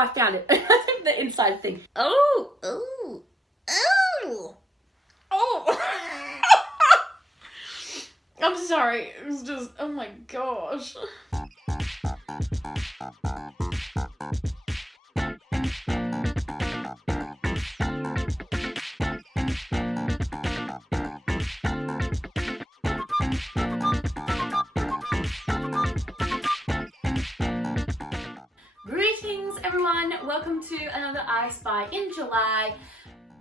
I found it. The inside thing. Oh, oh, oh, oh. I'm sorry. It was just, oh my gosh. Greetings everyone, welcome to another I Spy in July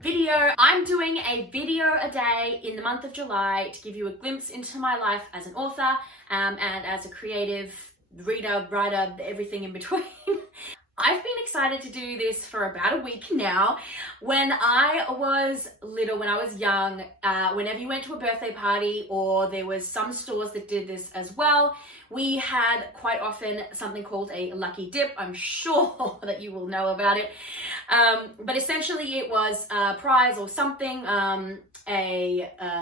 video. I'm doing a video a day in the month of July to give you a glimpse into my life as an author and as a creative reader, writer, everything in between. I've been excited to do this for about a week now. When I was little, when I was young, whenever you went to a birthday party or there was some stores that did this as well, we had quite often something called a lucky dip. I'm sure that you will know about it. But essentially it was a prize or something,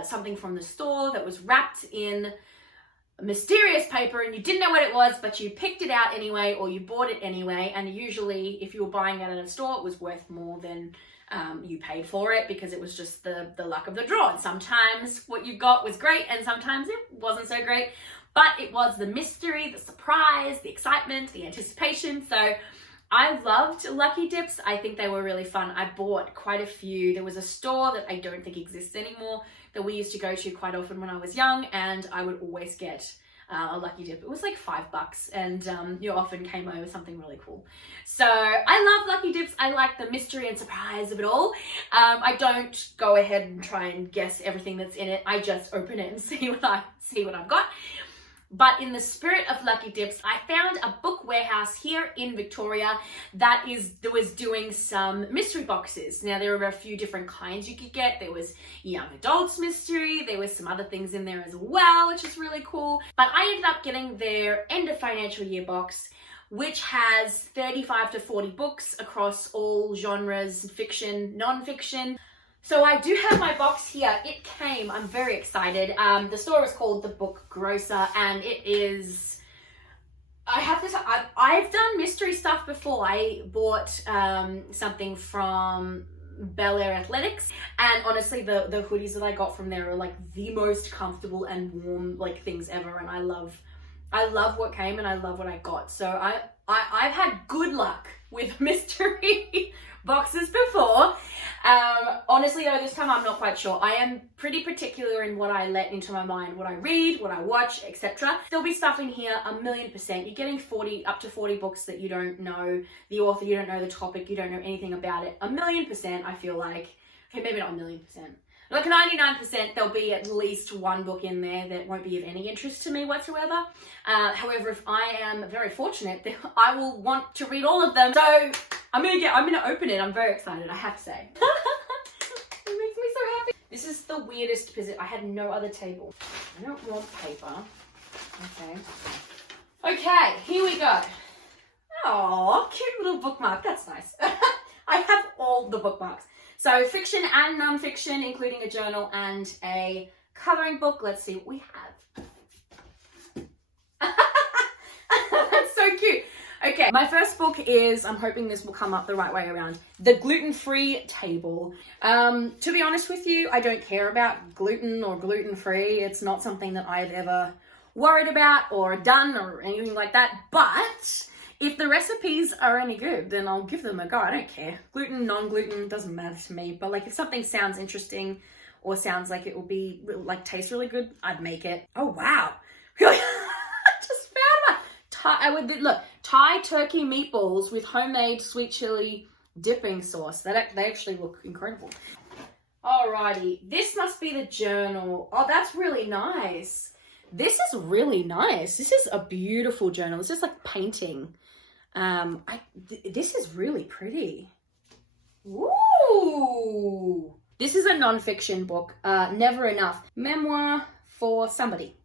something from the store that was wrapped in mysterious paper and you didn't know what it was, but you picked it out anyway or you bought it anyway. And usually if you were buying it at a store, it was worth more than you paid for it because it was just the luck of the draw. And sometimes what you got was great and sometimes it wasn't so great, but it was the mystery, the surprise, the excitement, the anticipation. So I loved lucky dips. I think they were really fun. I bought quite a few. There was a store that I don't think exists anymore that we used to go to quite often when I was young, and I would always get a lucky dip. It was like $5 and you often came away with something really cool. So I love lucky dips. I like the mystery and surprise of it all. I don't go ahead and try and guess everything that's in it. I just open it and see what I've got. But in the spirit of lucky dips, I found a book warehouse here in Victoria that was doing some mystery boxes. Now there were a few different kinds you could get. There was young adults mystery. There was some other things in there as well, which is really cool. But I ended up getting their end of financial year box, which has 35 to 40 books across all genres, fiction, non-fiction. So I do have my box here. It came, I'm very excited. The store is called The Book Grocer and it is, I've done mystery stuff before. I bought something from Bel Air Athletics and honestly the hoodies that I got from there are like the most comfortable and warm like things ever, and I love what came and I love what I got. So I've had good luck with mystery boxes before. Honestly though, this time I'm not quite sure. I am pretty particular in what I let into my mind, what I read, what I watch, etc. There'll be stuff in here 1,000,000%. You're getting up to 40 books that you don't know the author, you don't know the topic, you don't know anything about it. 1,000,000%, I feel like. Okay, maybe not 1,000,000%. Like 99%, there'll be at least one book in there that won't be of any interest to me whatsoever. However, if I am very fortunate, then I will want to read all of them. So I'm gonna open it. I'm very excited, I have to say. It makes me so happy. This is the weirdest because I had no other table. I don't want paper. Okay, here we go. Oh, cute little bookmark. That's nice. I have all the bookmarks. So fiction and non-fiction, including a journal and a coloring book. Let's see what we have. That's so cute. Okay, my first book is, I'm hoping this will come up the right way around, The Gluten-Free Table. To be honest with you, I don't care about gluten or gluten-free. It's not something that I've ever worried about or done or anything like that, but if the recipes are any good, then I'll give them a go. I don't care. Gluten, non-gluten, doesn't matter to me. But like if something sounds interesting or sounds like it will be, like taste really good, I'd make it. Oh, wow. Really? I just found one. Thai turkey meatballs with homemade sweet chili dipping sauce. They actually look incredible. Alrighty. This must be the journal. Oh, that's really nice. This is really nice. This is a beautiful journal. It's just like painting. This is really pretty. Ooh. This is a non-fiction book. Never Enough. Memoir for somebody.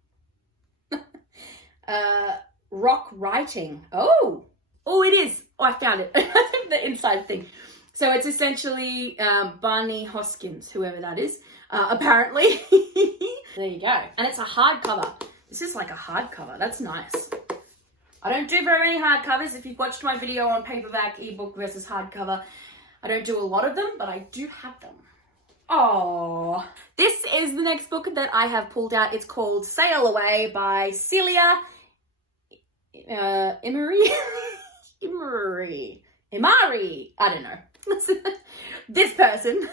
Rock writing. Oh, it is. Oh, I found it. The inside thing. So it's essentially Barney Hoskins, whoever that is, apparently. There you go. And it's a hardcover. This is like a hardcover. That's nice. I don't do very many hardcovers. If you've watched my video on paperback, ebook versus hardcover, I don't do a lot of them, but I do have them. Oh, this is the next book that I have pulled out. It's called Sail Away by Celia Imari. I don't know. This person.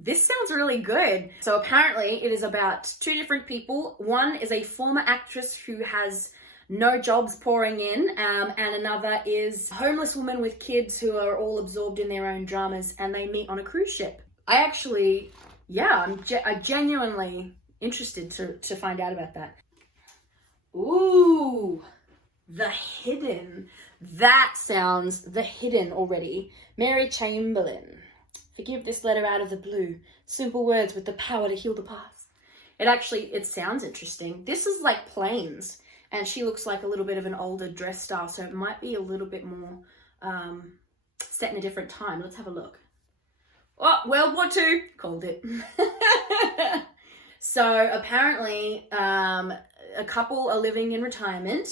This sounds really good. So apparently it is about two different people. One is a former actress who has no jobs pouring in, and another is a homeless woman with kids who are all absorbed in their own dramas, and they meet on a cruise ship. I actually, yeah, I'm genuinely interested to find out about that. Ooh, The Hidden. That sounds The Hidden already. Mary Chamberlain. Forgive this letter out of the blue. Simple words with the power to heal the past. It sounds interesting. This is like Planes, and she looks like a little bit of an older dress style, so it might be a little bit more set in a different time. Let's have a look. Oh, World War II, called it. So apparently a couple are living in retirement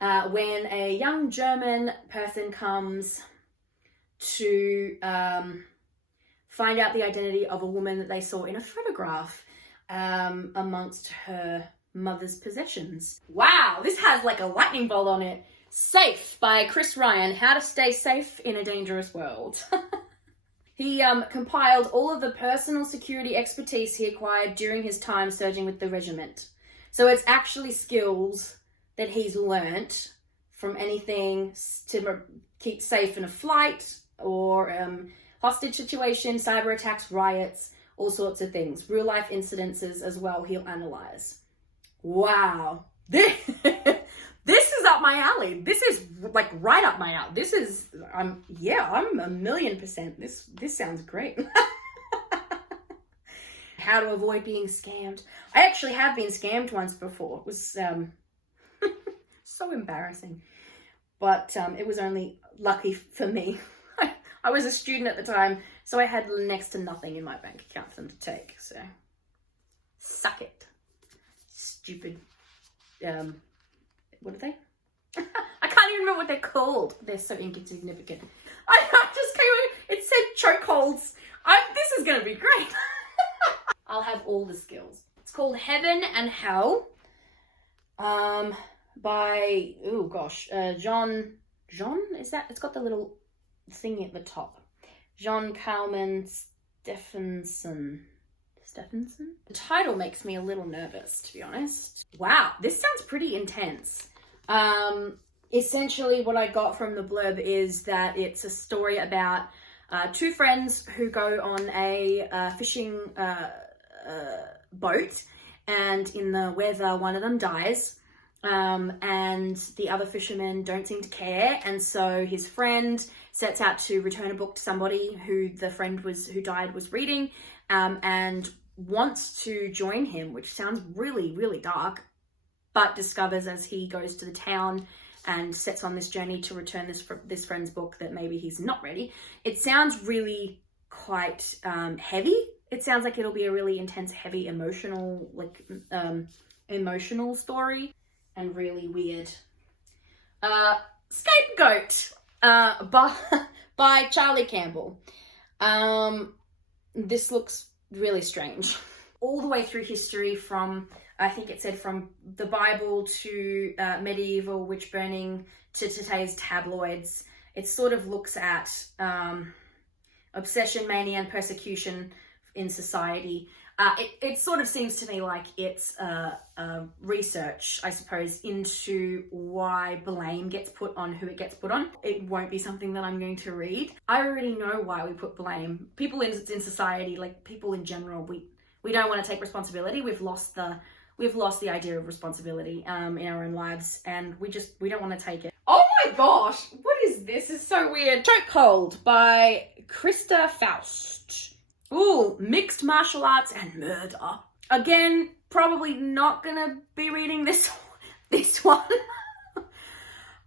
when a young German person comes to find out the identity of a woman that they saw in a photograph amongst her mother's possessions. Wow, this has like a lightning bolt on it. Safe by Chris Ryan, How to Stay Safe in a Dangerous World. He compiled all of the personal security expertise he acquired during his time surging with the regiment. So it's actually skills that he's learnt from anything to keep safe in a flight or hostage situation, cyber attacks, riots, all sorts of things. Real life incidences as well he'll analyze. Wow. This is up my alley. This is like right up my alley. This is, I'm 1,000,000%. This sounds great. How to avoid being scammed. I actually have been scammed once before. It was so embarrassing. But it was only lucky for me. I was a student at the time, so I had next to nothing in my bank account for them to take. So, suck it. Stupid, what are they? I can't even remember what they're called. They're so insignificant. I just came in, it said chokeholds. This is going to be great. I'll have all the skills. It's called Heaven and Hell by, oh gosh, John, is that? It's got the little thingy at the top. John Kalman Stephenson. The title makes me a little nervous, to be honest. Wow, this sounds pretty intense. Essentially what I got from the blurb is that it's a story about two friends who go on a fishing boat, and in the weather one of them dies, and the other fishermen don't seem to care, and so his friend sets out to return a book to somebody who the friend who died was reading, and wants to join him, which sounds really, really dark, but discovers as he goes to the town and sets on this journey to return this friend's book that maybe he's not ready. It sounds really quite heavy. It sounds like it'll be a really intense, heavy, emotional, emotional story, and really weird. Scapegoat by Charlie Campbell. This looks really strange. All the way through history, from I think it said from the Bible to medieval witch burning to today's tabloids. It sort of looks at obsession, mania, and persecution in society. It sort of seems to me like it's research, I suppose, into why blame gets put on who it gets put on. It won't be something that I'm going to read. I already know why we put blame. People in society, like people in general, we don't want to take responsibility. We've lost the idea of responsibility in our own lives, and we don't want to take it. Oh my gosh, what is this? It's so weird. Chokehold by Krista Faust. Ooh, mixed martial arts and murder. Again, probably not gonna be reading this one.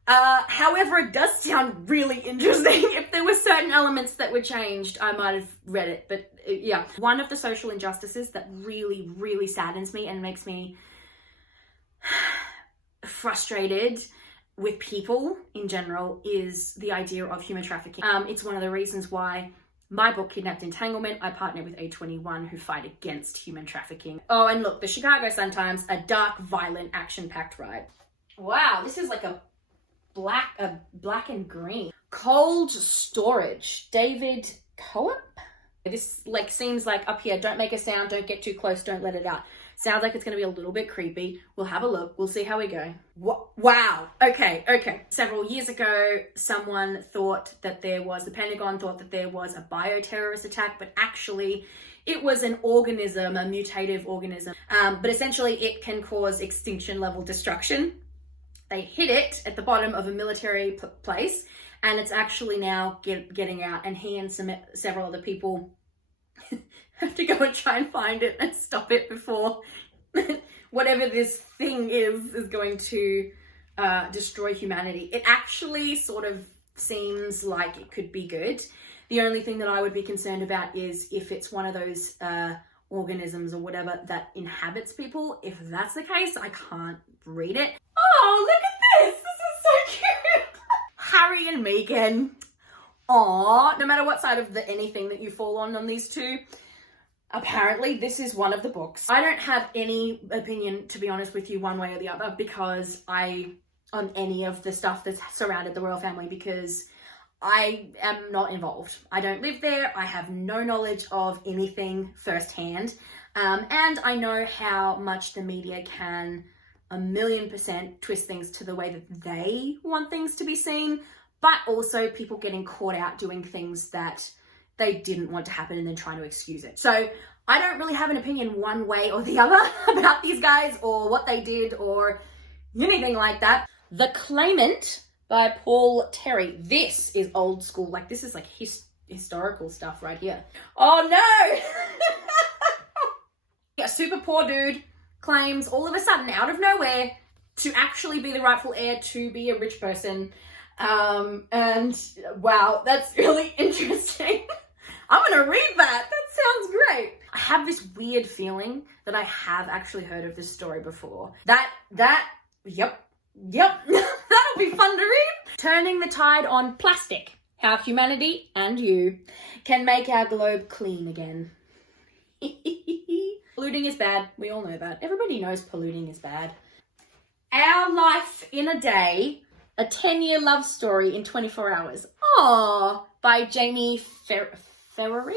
However, it does sound really interesting. If there were certain elements that were changed, I might have read it. But yeah, one of the social injustices that really, really saddens me and makes me frustrated with people in general is the idea of human trafficking. It's one of the reasons why my book, Kidnapped Entanglement, I partner with A21 who fight against human trafficking. Oh, and look, the Chicago Sun-Times, a dark, violent, action-packed ride. Wow, this is like a black and green. Cold Storage, David Coop. This like seems like up here, don't make a sound, don't get too close, don't let it out. Sounds like it's going to be a little bit creepy. We'll have a look. We'll see how we go. Wow. Okay. Several years ago, someone thought that the Pentagon thought that there was a bioterrorist attack, but actually it was an organism, a mutative organism. But essentially it can cause extinction level destruction. They hid it at the bottom of a military place, and it's actually now getting out, and he and several other people have to go and try and find it and stop it before whatever this thing is going to destroy humanity. It actually sort of seems like it could be good. The only thing that I would be concerned about is if it's one of those organisms or whatever that inhabits people. If that's the case, I can't read it. Oh, look at this! This is so cute! Harry and Meghan. Aww, no matter what side of anything that you fall on these two, apparently this is one of the books. I don't have any opinion, to be honest with you, one way or the other, because on any of the stuff that's surrounded the royal family, because I am not involved. I don't live there. I have no knowledge of anything firsthand. And I know how much the media can 1,000,000% twist things to the way that they want things to be seen, but also people getting caught out doing things that they didn't want to happen and then trying to excuse it. So I don't really have an opinion one way or the other about these guys or what they did or anything like that. The Claimant by Paul Terry. This is old school. Like, this is like historical stuff right here. Oh no! A super poor dude claims all of a sudden, out of nowhere, to actually be the rightful heir to be a rich person. And wow, that's really interesting. I'm gonna read that. That sounds great. I have this weird feeling that I have actually heard of this story before. Yep. That'll be fun to read. Turning the Tide on Plastic. How humanity and you can make our globe clean again. Polluting is bad. We all know that. Everybody knows polluting is bad. Our Life in a Day. A 10-year love story in 24 hours. Aww. By Jamie Ferrari.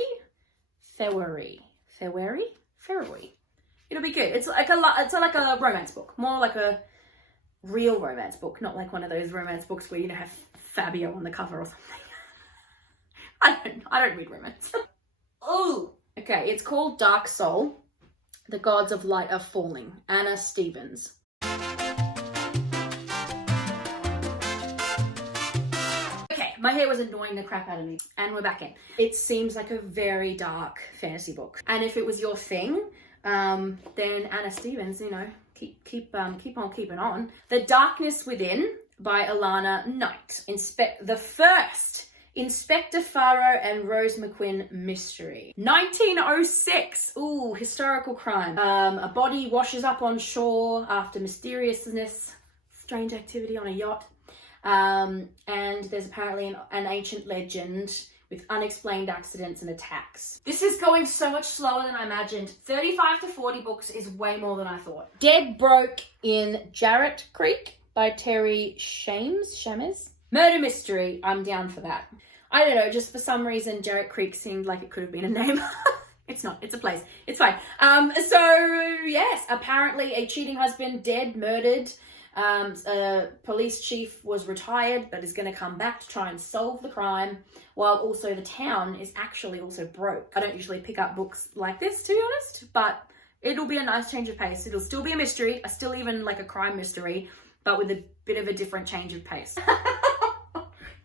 It'll be good. It's like a romance book. More like a real romance book. Not like one of those romance books where you have Fabio on the cover or something. I don't read romance. Oh. Okay, it's called Dark Soul. The Gods of Light Are Falling. Anna Stevens. My hair was annoying the crap out of me, and we're back in. It seems like a very dark fantasy book, and if it was your thing, then Anna Stevens, you know, keep on keeping on. The Darkness Within by Alana Knight. The first Inspector Farrow and Rose McQuinn mystery. 1906. Ooh, historical crime. A body washes up on shore after mysteriousness, strange activity on a yacht. And there's apparently an ancient legend with unexplained accidents and attacks. This is going so much slower than I imagined. 35 to 40 books is way more than I thought. Dead Broke in Jarrett Creek by Terry Shames. Murder mystery. I'm down for that. I don't know, just for some reason Jarrett Creek seemed like it could have been a name. It's not, it's a place. It's fine. So yes, apparently a cheating husband dead, murdered. A police chief was retired but is going to come back to try and solve the crime, while also the town is actually also broke. I don't usually pick up books like this, to be honest, but it'll be a nice change of pace. It'll still be a mystery, still even like a crime mystery, but with a bit of a different change of pace.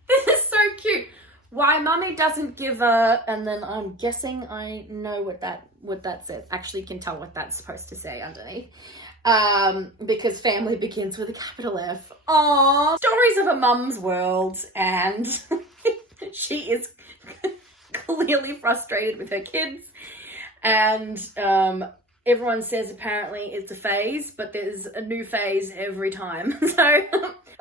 This is so cute. Why Mummy Doesn't Give a, and then I'm guessing I know what that says. Actually, you can tell what that's supposed to say underneath. Because family begins with a capital F. Aww. Stories of a mum's world, and she is clearly frustrated with her kids, and Everyone says apparently it's a phase, but there's a new phase every time. So,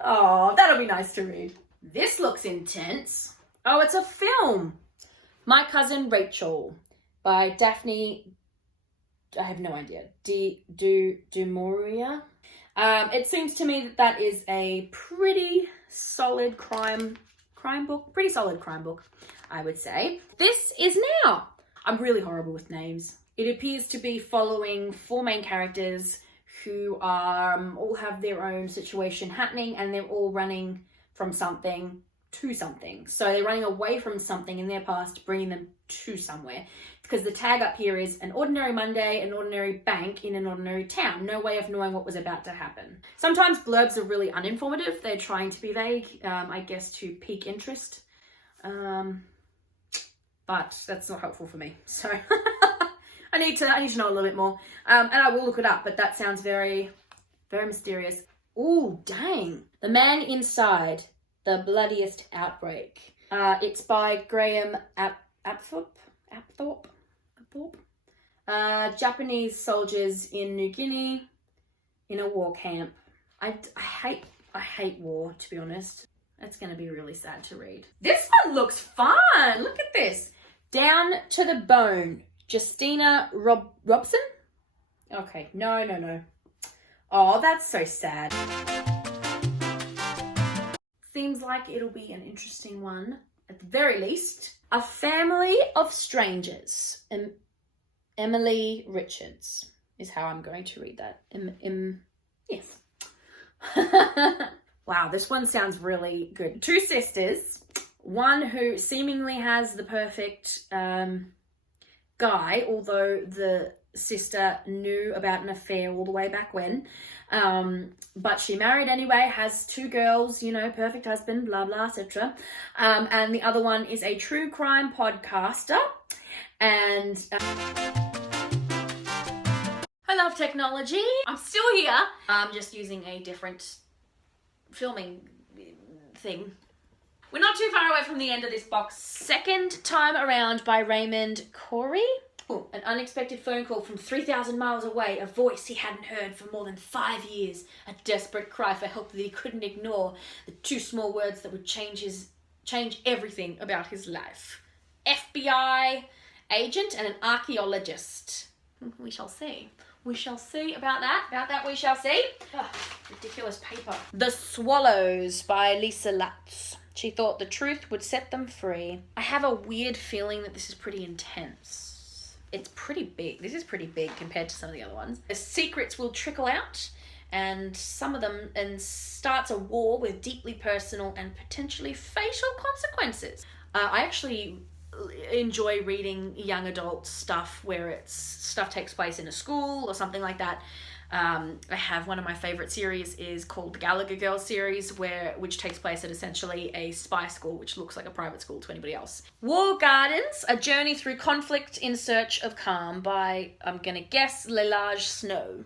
oh, that'll be nice to read. This looks intense. Oh, it's a film. My Cousin Rachel by Daphne, I have no idea, du Maurier. It seems to me that is a pretty solid crime book. Pretty solid crime book, I would say. This is Now. I'm really horrible with names. It appears to be following 4 main characters who all have their own situation happening, and they're all running from something to something. So they're running away from something in their past, bringing them to somewhere. Because the tag up here is an ordinary Monday, an ordinary bank in an ordinary town. No way of knowing what was about to happen. Sometimes blurbs are really uninformative. They're trying to be vague, I guess, to pique interest. But that's not helpful for me. So I need to know a little bit more. And I will look it up, but that sounds very, very mysterious. Ooh, dang. The Man Inside, The Bloodiest Outbreak. It's by Graham Apthorpe. Japanese soldiers in New Guinea in a war camp. I hate war, to be honest. That's going to be really sad to read. This one looks fun. Look at this. Down to the Bone. Justina Robson? Okay, no. Oh, that's so sad. Seems like it'll be an interesting one. At the very least, A Family of Strangers. Emily Richards is how I'm going to read that. Yes. Wow, this one sounds really good. 2 sisters, one who seemingly has the perfect guy, although the sister knew about an affair all the way back when. But she married anyway, has 2 girls, you know, perfect husband, blah, blah, etc. And the other one is a true crime podcaster. And I love technology. I'm still here. I'm just using a different filming thing. We're not too far away from the end of this box. Second Time Around by Raymond Corey. Ooh, an unexpected phone call from 3,000 miles away, a voice he hadn't heard for more than 5 years, a desperate cry for help that he couldn't ignore, the 2 small words that would change everything about his life. FBI agent and an archaeologist. We shall see. We shall see about that. About that we shall see. Oh, ridiculous paper. The Swallows by Lisa Lutz. She thought the truth would set them free. I have a weird feeling that this is pretty intense. It's pretty big. This is pretty big compared to some of the other ones. The secrets will trickle out, and some of them, and starts a war with deeply personal and potentially fatal consequences. I actually enjoy reading young adult stuff where stuff takes place in a school or something like that. I have one of my favorite series is called the Gallagher Girls series, which takes place at essentially a spy school, which looks like a private school to anybody else. War Gardens, A Journey Through Conflict in Search of Calm by, I'm gonna guess, Lelage Snow.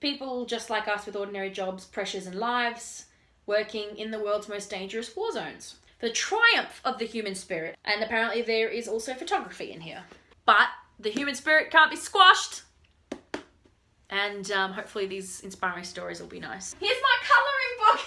People just like us with ordinary jobs, pressures and lives, working in the world's most dangerous war zones. The triumph of the human spirit. And apparently there is also photography in here. But the human spirit can't be squashed. And hopefully these inspiring stories will be nice. Here's my colouring book.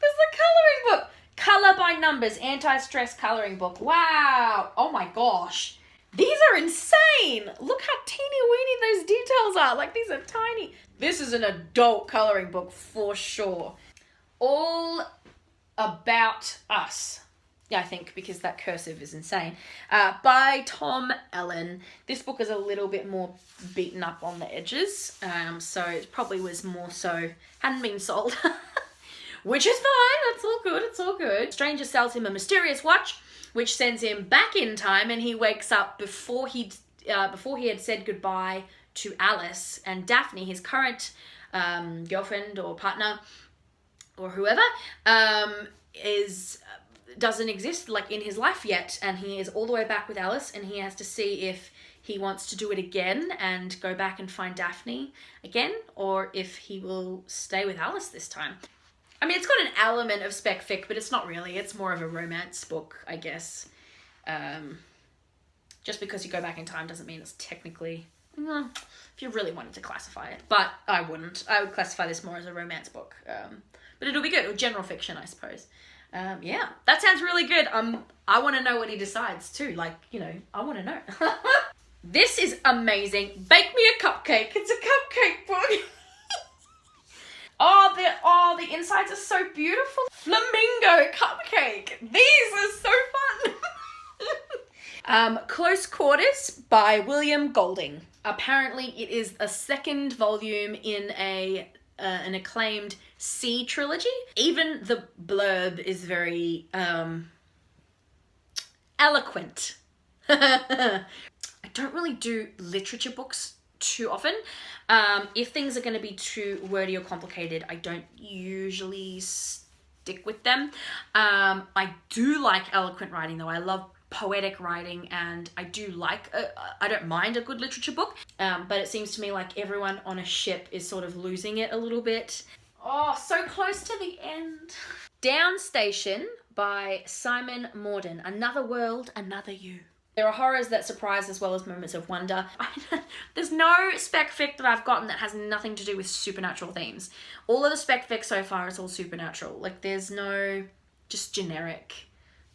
There's the colouring book. Colour by Numbers, anti-stress colouring book. Wow. Oh my gosh. These are insane. Look how teeny weeny those details are. Like, these are tiny. This is an adult colouring book for sure. All About Us. Yeah, I think, because that cursive is insane. By Tom Allen. This book is a little bit more beaten up on the edges. So it probably was more so, hadn't been sold. Which is fine. It's all good. It's all good. Stranger sells him a mysterious watch, which sends him back in time, and he wakes up before he had said goodbye to Alice, and Daphne, his current girlfriend or partner or whoever, doesn't exist like in his life yet, and he is all the way back with Alice, and he has to see if he wants to do it again and go back and find Daphne again, or if he will stay with Alice this time. I mean, it's got an element of spec fic, but it's not really. It's more of a romance book, I guess. Just because you go back in time doesn't mean it's technically if you really wanted to classify it. But I wouldn't. I would classify this more as a romance book. But it'll be good, or general fiction, I suppose. Yeah, that sounds really good. I want to know what he decides too. Like, you know, I want to know. This is amazing. Bake me a cupcake. It's a cupcake book. The insides are so beautiful. Flamingo cupcake. These are so fun. Close Quarters by William Golding. Apparently it is a second volume in an acclaimed C trilogy. Even the blurb is very eloquent. I don't really do literature books too often. If things are going to be too wordy or complicated, I don't usually stick with them. I do like eloquent writing though. I love poetic writing, and I do like, I don't mind a good literature book, but it seems to me like everyone on a ship is sort of losing it a little bit. Oh, so close to the end. Down Station by Simon Morden. Another world, another you. There are horrors that surprise as well as moments of wonder. There's no spec fic that I've gotten that has nothing to do with supernatural themes. All of the spec fic so far is all supernatural. Like, there's no just generic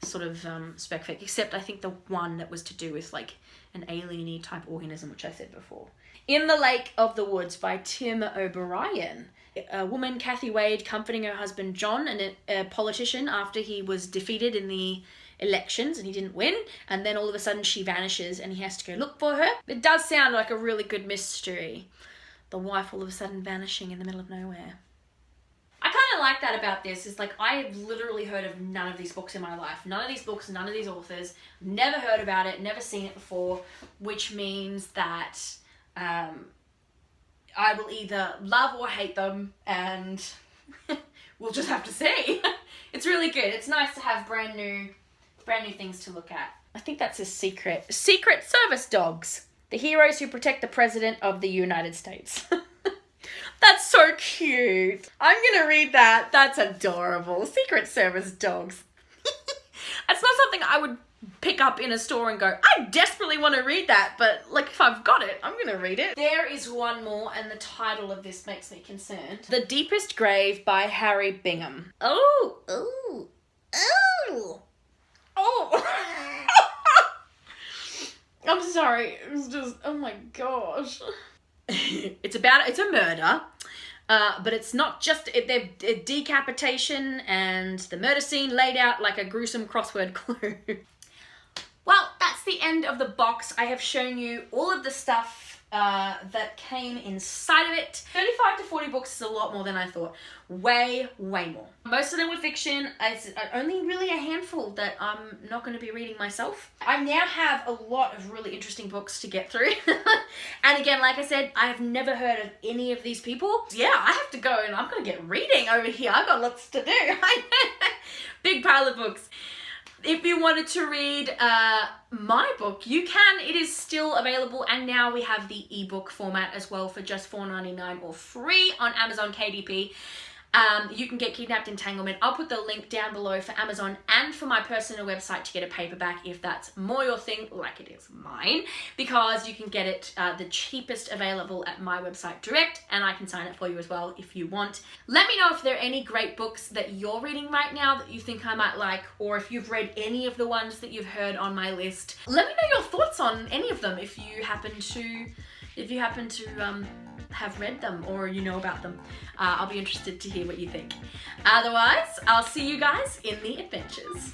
sort of spec fic, except I think the one that was to do with like an alien-y type organism, which I said before. In the Lake of the Woods by Tim O'Brien. A woman, Kathy Wade, comforting her husband John, and a politician, after he was defeated in the elections and he didn't win, and then all of a sudden she vanishes and he has to go look for her. It does sound like a really good mystery. The wife all of a sudden vanishing in the middle of nowhere. I kind of like that about this, is like, I've literally heard of none of these books in my life. None of these books, none of these authors. Never heard about it, never seen it before, which means that I will either love or hate them, and we'll just have to see. It's really good. It's nice to have brand new things to look at. I think that's a secret. Secret Service dogs. The heroes who protect the President of the United States. That's so cute. I'm gonna read that. That's adorable. Secret Service dogs. That's not something I would pick up in a store and go, I desperately want to read that, but like, if I've got it, I'm gonna read it. There is one more, and the title of this makes me concerned. The Deepest Grave by Harry Bingham. Oh, oh, oh. Oh. I'm sorry. It's just, oh my gosh. It's a murder, but it's not just they're decapitation and the murder scene laid out like a gruesome crossword clue. Well, that's the end of the box. I have shown you all of the stuff that came inside of it. 35 to 40 books is a lot more than I thought. Way, way more. Most of them were fiction. It's only really a handful that I'm not going to be reading myself. I now have a lot of really interesting books to get through. And again, like I said, I've never heard of any of these people. Yeah, I have to go and I'm going to get reading over here. I've got lots to do. Big pile of books. If you wanted to read my book, you can. It is still available, and now we have the ebook format as well for just $4.99 or free on Amazon KDP. You can get Kidnapped Entanglement. I'll put the link down below for Amazon and for my personal website to get a paperback if that's more your thing, like it is mine, because you can get it the cheapest available at my website direct, and I can sign it for you as well if you want. Let me know if there are any great books that you're reading right now that you think I might like, or if you've read any of the ones that you've heard on my list. Let me know your thoughts on any of them if you happen to have read them or you know about them. I'll be interested to hear what you think. Otherwise, I'll see you guys in the adventures.